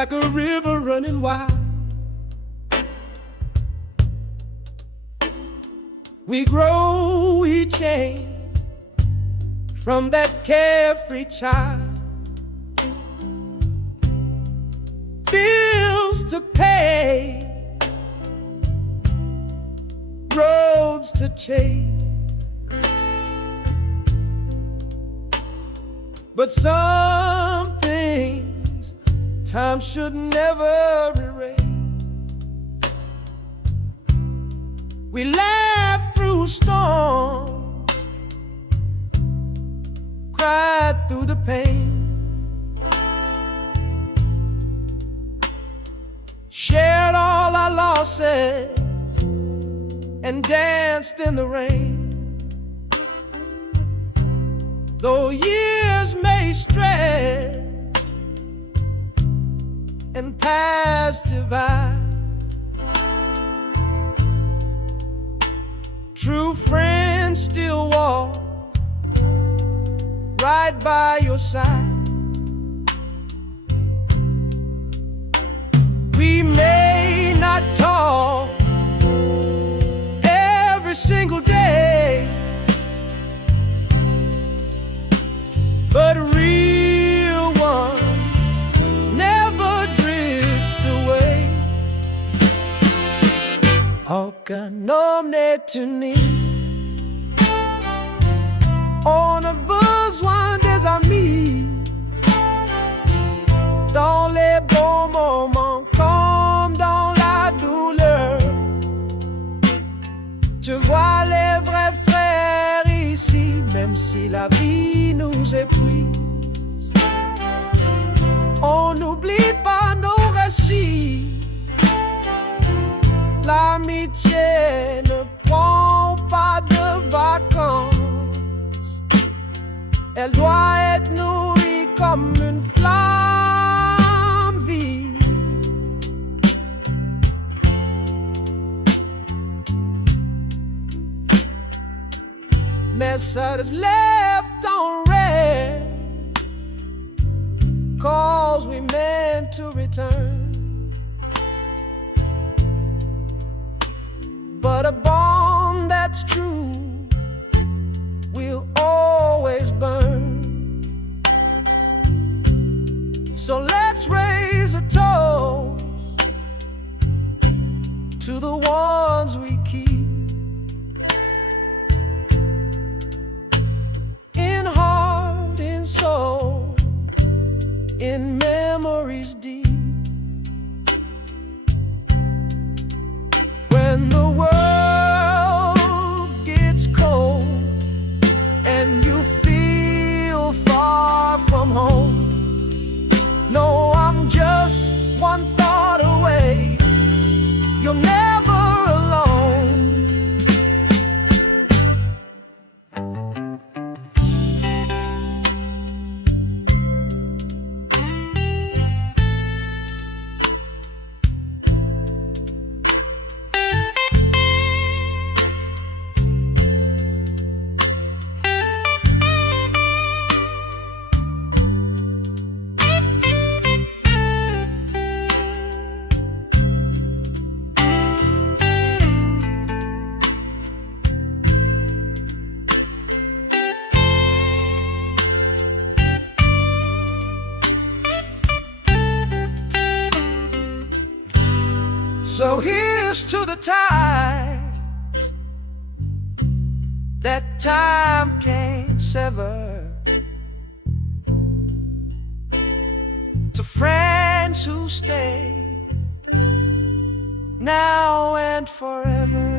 like a river running wild. We grow, we change from that carefree child. Bills to pay, roads to chase, but some things time should never erase. We laughed through storms, cried through the pain, shared all our losses and danced in the rain. Though years may stretch and paths divide, true friends still walk right by your side. We may not talk every single day, but real ones never drift away. Aucun homme n'est uni. On a besoin des amis dans les bons moments comme dans la douleur. Tu vois les vrais frères ici, même si la vie nous épuise. On n'oublie pas nos récits. L'amitié ne prend pas de vacances. Elle doit être nourrie comme une flamme vive. Messages left on red, calls we meant to return, but a bond that's true will always burn. So let's raise a toast to the ones we keep, in heart, in soul, in memories deep. When the world gets cold and you feel far from home, no, I'm just one thought away. You're never alone. So here's to the ties that time can't sever, to friends who stay now and forever.